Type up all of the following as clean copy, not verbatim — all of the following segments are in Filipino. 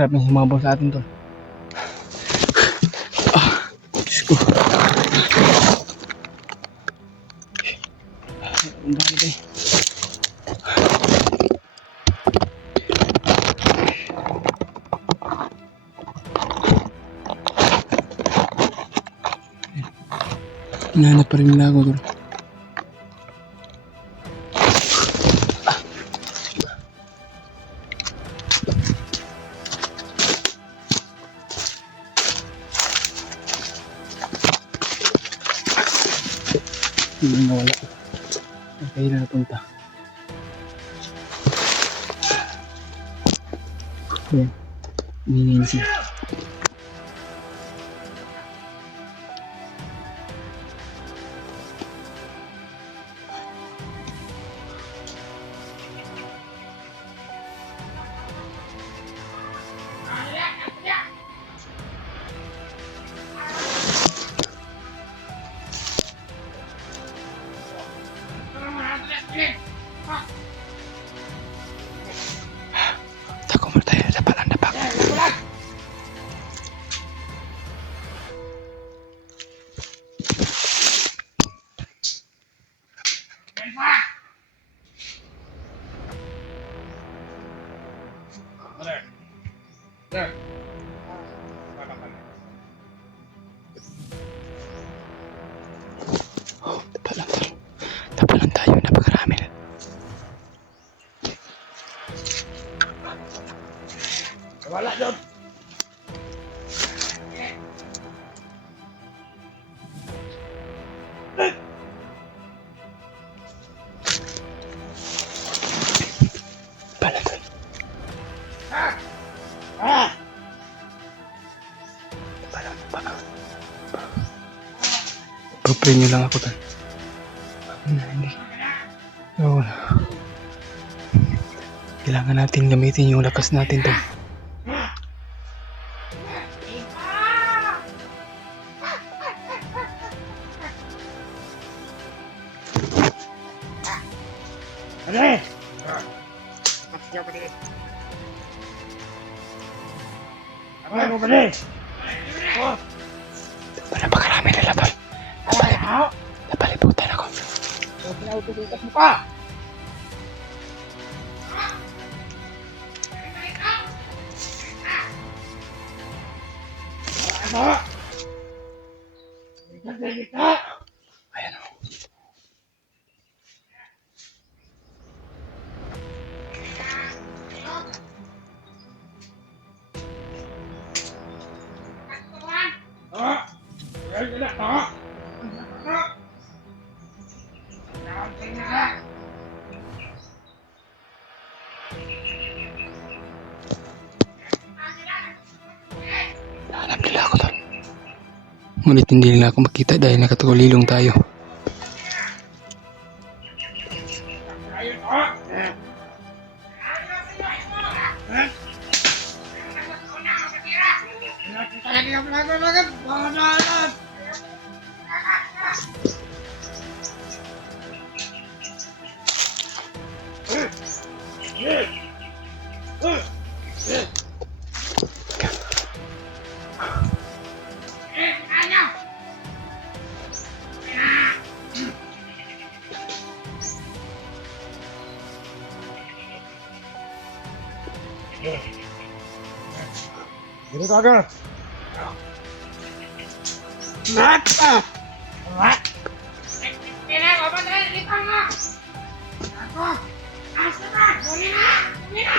Grabe yung humabaw sa atin to. Diyos ko. Ang dami eh. Hinahanap pa rin nila ako to. Hindi nawala. Okay na napunta. Ayan. Hindi siya. Tako mo tayo. Dapat ang dapat. There. Oh, dapat lang tayo. Napakarami na. Wala dyan. Pala doon. Pag-pray nyo lang ako doon. Hindi. Oo. Kailangan natin gamitin yung lakas natin doon. Ano? Ano ba ni? Napakarami nila ba? Napalibutan ako. Pinautututas mo ka! Ano? Ayan o. Hanap nila ako doon. Ngunit hindi nila ako makita dahil nakatulilong tayo. Dito ka agad. Nata! What? Kailangan ko ba tayo dito nga? Ako! Asa na? Duli na! Duli na!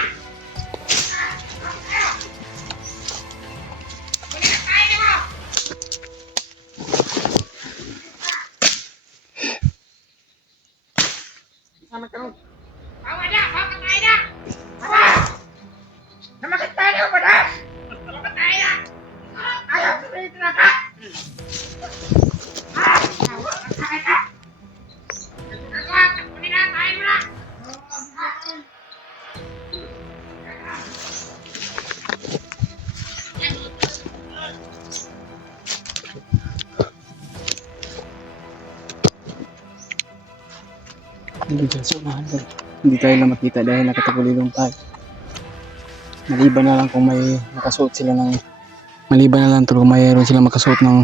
Duli na tayo mo! Sama ka nun. Bawa na! Bawa tayo na! Bawa! Namakit tayo ba na? Bawa tayo na! Ayaw! Sabihin na ka! Bawa tayo na! Bawa! Duli na tayo mo na! Hindi dyan sa unahan ko. Hindi tayo lang makita dahil nakatagulilong tayo. Maliban na lang kung may nakasuot sila ng maliban na lang to kung mayroon sila makasuot ng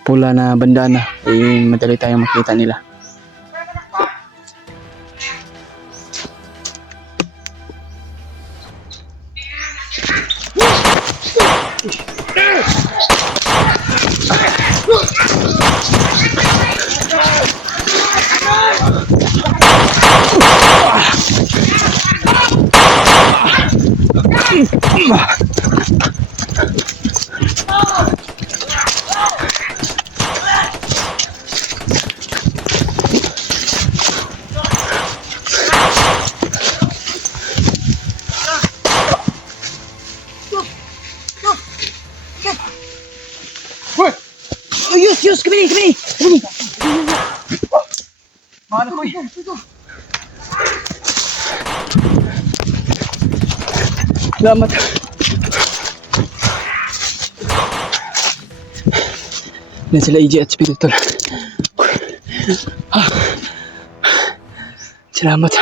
pula na bandana, eh madali tayong makita nila. Oh, Yus! Kami! Mana ko yun? Salamat. Yan sila EJ at Speed Tol. Salamat.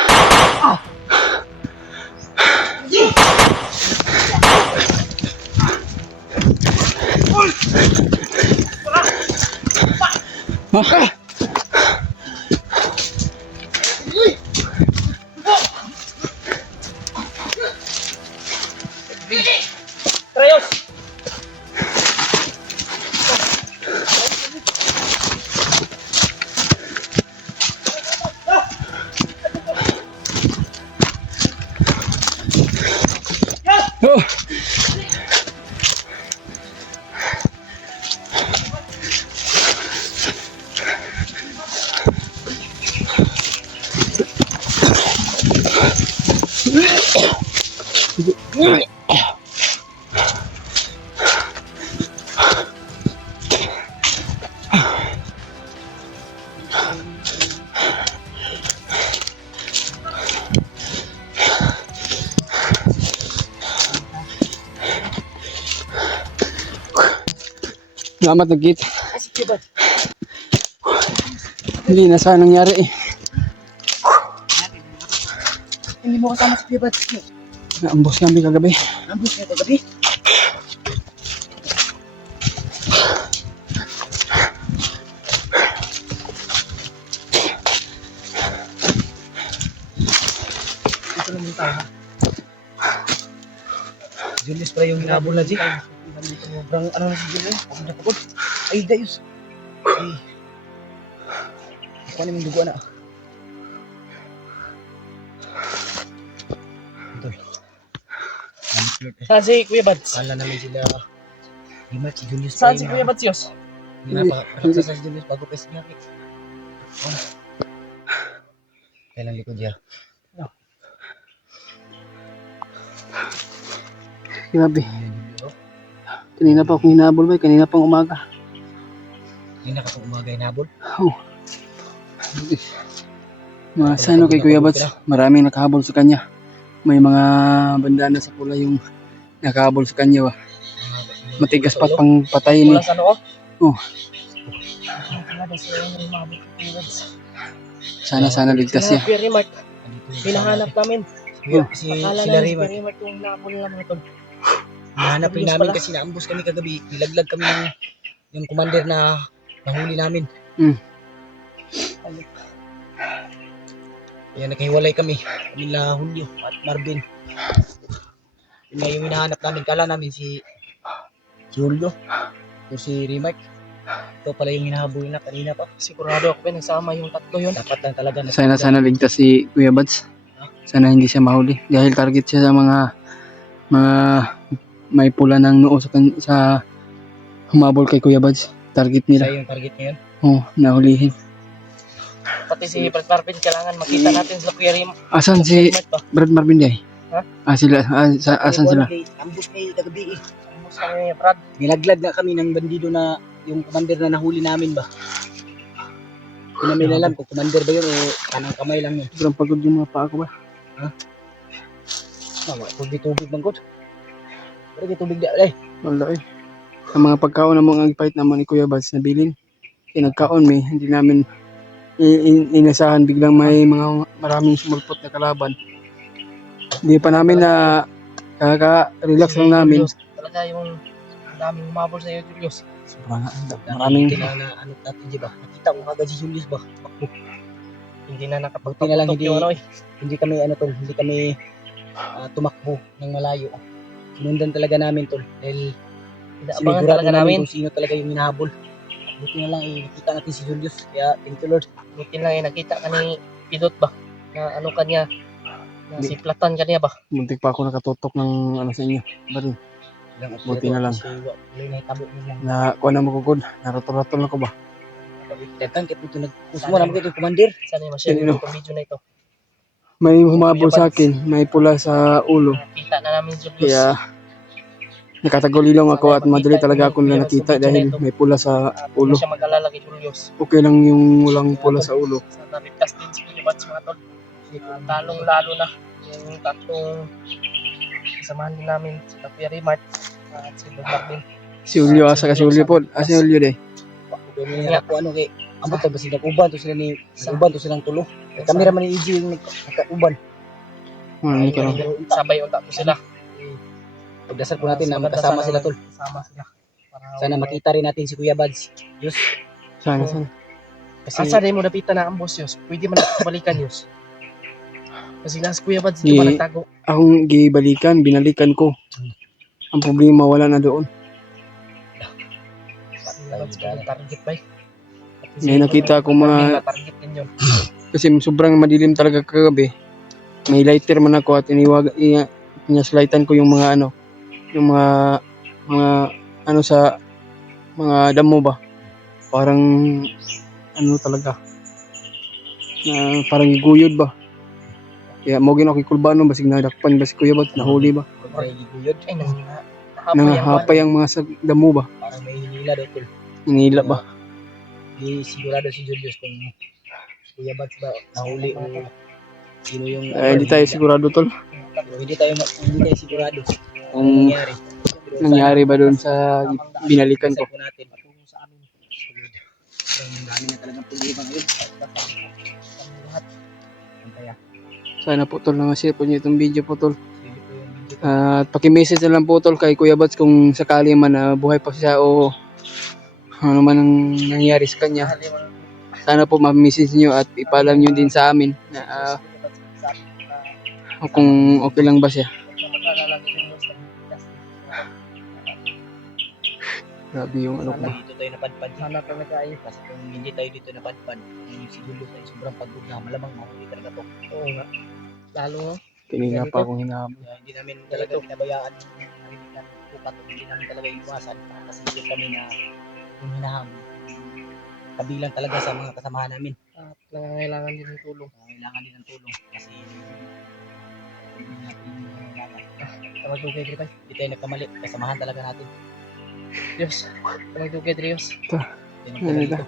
Trayos! Oh. Salamat nagkita. Sige ba? Hindi na sana nangyari eh. Hindi mo kasama si Pibat. Naambos kami kagabi. Ambus niya kagabi. Ito naman tayo. Julius pala yung hinabol na, G. Sobrang ano na si Julius. Pagod na pagod. Ay, Dayus. Ay. Ako naman dugo na. Saan si Kuya Bads? Kala namin sila Himar, si Julius Saan si Kuya Bads, Yos? Hindi na, pakakasa sa si Julius bago pa sinaki. Kailan likod niya? Grabe. Kanina pa akong hinabol ba? Kanina pang umaga. Hindi na kapag umaga inabol. Oh. Masano kay Kuya Bats, maraming nakahabol sa kanya. May mga bandana sa pula yung nakahabol sa kanya ba. Matigas pa pang patayin Wala eh. sa ano, Oh. Sana Sana ligtas niya. Kuya Remark, hinahanap namin. Si Akala sila namin si Rimar. Kuya Remark yung nabol lang mga tol. Hinahanap rin Julius namin pala. kasi naambos kami kagabi. Nilaglag kami ng yung commander na nahuli namin. Kaya naghiwalay kami. Kamila Julio at Marvin. Yun nga yung hinahanap namin. Kala namin si Julio o si Rimac. Ito pala yung hinahabol na kanina pa. Sigurado ako nagsama yung tatlo yun. Dapat lang talaga na Sana ligtas si Kuya Bads. Sana hindi siya mahuli. Dahil target siya sa mga may pula ng noo sa humabol kay Kuya Bads. Target siya nila. yung target ngayon. Oh, nahulihin. Pati si Brad Marvin, kailangan makita natin sa Kuya Rim. Asan si Rimat ba? Brad Marvin day? Ha? Asan sila? Ambush kay kagabi eh. Ambos kami, Brad. Nilaglag na kami ng bandido na yung commander na nahuli namin ba. Hindi namin alam kung commander ba yun o kanang kamay lang yun. Sobrang pagod yung mga paa ko ba? Tubig bangkot. Pero may tubig na ay. Wala eh. Sa mga pagkaon na mga pahit naman ni Kuya Bads na bilin. Nagkaon may hindi namin inasahan, biglang may mga maraming sumulpot na kalaban. Hindi pa namin na kaka-relax lang namin. Talaga yung daming humabol sa iyo, Julius. Sobrang maraming Kailangan na ano natin di ba? Nakita ko kagad si Julius ba? Bakbo. Hindi na Buti na lang nakapagpaputok yung ano eh. hindi kami ano tol, hindi kami tumakbo ng malayo. Sinundan talaga namin tol dahil Inaabangan sinigurado talaga namin namin. kung sino talaga yung hinahabol. Buti na lang nakita natin si Julius. Kaya thank you Lord. Buti lang eh, nakita ka ni Pidot ba? Na ano kanya, na Hindi. siplatan kanya ba? muntik pa ako nakatutok ng ano sa inyo. Baril. Buti na lang. May nahitabo nila. Na kuha na magugod. Naratol-ratol ako ba? Datang kaya ito nagpuso mo naman kayo commander. Sana yung ma-share Sino? yung video na ito. May humabol sa akin. May pula sa ulo. Nakita na namin, Julius. Kaya nakatagulilong ako at madali talaga ako nila nakita dahil may pula sa Huwag ulo. na siya mag-alala kay Julius. Okay lang yung walang pula sa ulo. Sana ligtas din si Kuya Bats mga tol. Talong lalo na yung tatlong samahan din namin si Kuya Rimart at si Brad Marvin. Si Julio, asa ka si Julio po? Si Julio day. Kaya ako ano kay ambot ba sila uban to sila ni uban to silang tulo. Kamera man ni EJ yung nagka-uban. Ano ka lang. Sabay unta po sila. Pagdasal po natin na magkasama sila tol. Kasama sila. Sana makita rin natin si Kuya Bads. Diyos. Sana. Kasi Asa rin mo napita na ang boss Yus. Pwede man balikan Yus. Kasi nasa Kuya Bats Di- di ba nagtago? Akong gibalikan, binalikan ko. Ang problema wala na doon. Kuya Bats kung target ba? May nakita akong mga- target din yun. Kasi sobrang madilim talaga kagabi. May lighter man ako at inaslightan ko yung mga ano, yung mga ano sa mga damo ba. Parang ano talaga. Na parang guyod ba. Kaya mo ginaw kulbano basig nadakpan ba si Kuya Bads, nahuli ba. may giguyod. Ay, Nangahapay ang mga sa damo ba. Parang may hinila daw tol. Hinila ba. Di sigurado si Julius kung Kuya Bads ba nahuli o sino yung Hindi tayo sigurado tol. hindi tayo sigurado Kung nangyari. Pero nangyari ba doon sa binalikan ko. Dasal po natin patungkol sa amin. Ang dami na talagang problema ngayon. Lahat. Kaya Sana po tol na ma-share po niyo itong video po tol. sige po yung video. At paki-message na lang po tol kay Kuya Bads kung sakali man na buhay pa siya o ano man ang nangyari sa kanya. Sana po ma-message niyo at ipaalam niyo din sa amin na kung okay lang ba siya. Grabe yung ano ko ba. Dito tayo napadpad. Sana talaga ay kasi kung hindi tayo dito napadpad, yung si Julius ay sobrang pagod na malamang mahuli talaga to. Oo nga. Lalo, Kanina pa akong hinahabol. Kaya hindi namin talaga pinabayaan yung narinig ng pukat o hindi namin talaga iwasan kasi hindi kami na yung hinahamon. Kabilang talaga sa mga kasamahan namin. at nangangailangan din ng tulong. Kailangan din ng tulong kasi hindi natin laban. Tamagdugay, Dripay. Hindi tayo nagkamali. Kasamahan talaga natin. Diyos. Tamagdugay, Drios. Yan ang talaga dito.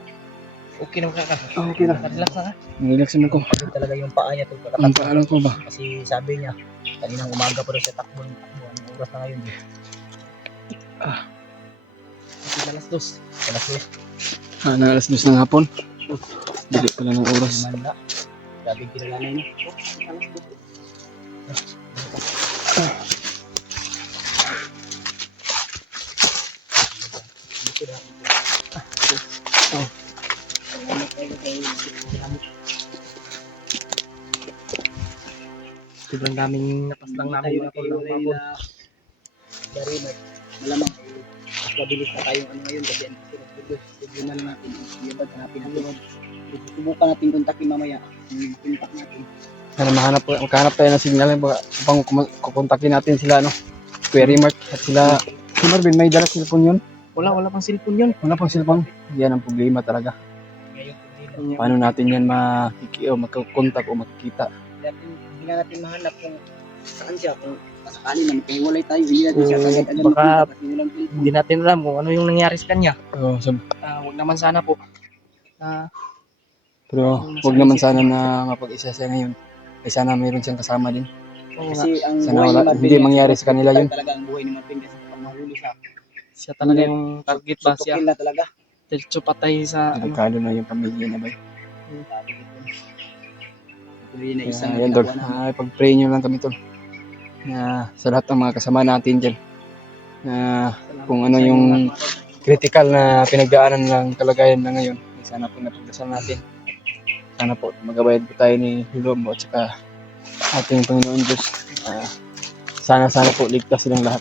Okay naman ka. Okay lang. Relax na ka. Relax naman ko. Pagod talaga yung paa niya. Ang paalam ko ba? Kasi sabi niya, kaninang umaga pa rin siya takbo. Anong oras na ngayon? Kasi alas 2. Alas 2. Na alas 2 ng hapon. Dili pala ng oras. Manda. Grabe kinalanay niya. Alas 2. sobrang daming napaslang namin mga tol ng mabon. Dari malamang mas mabilis na tayong ano ngayon kasi ang problema na natin iyabad hanapin natin. Subukan natin kontakin mamaya yung contact natin. Sana maghanap tayo ng signal upang kukontakin natin sila, no? Kuya Rimark at sila. Si Marvin, may dala cellphone yun? Wala pang cellphone yun. Wala pang cellphone. Yan ang problema talaga. Ngayon Paano natin yan makakontak o makikita? hindi na natin mahanap kung saan siya, kung sakali na magkahiwalay tayo, hindi natin siya agad-agad baka kasi walang cellphone. Hindi natin alam kung ano yung nangyari sa kanya. So, Huwag naman sana po. pero wag naman sana na mapag-isa siya ngayon. Ay sana mayroon siyang kasama din. Oo nga. Kasi ang Sana buhay wala- ni Marvin, hindi mangyari sa kanila yun. Talaga ang buhay ni Marvin kasi pag mahuli siya, Siya talaga yung target ba siya. tutukil na talaga. Diretso patay sa ano. Delikado na yung pamilya na ba? Tuloy na isang Yan tol, pag-pray nyo lang kami tol. Sa lahat ng mga kasama natin dyan. Kung ano yung critical na pinagdaanan ng kalagayan na ngayon. Sana po napagdasal natin. Sana po magabayad po tayo ni Hulomo at saka ating Panginoon Diyos. Sana po ligtas silang lahat.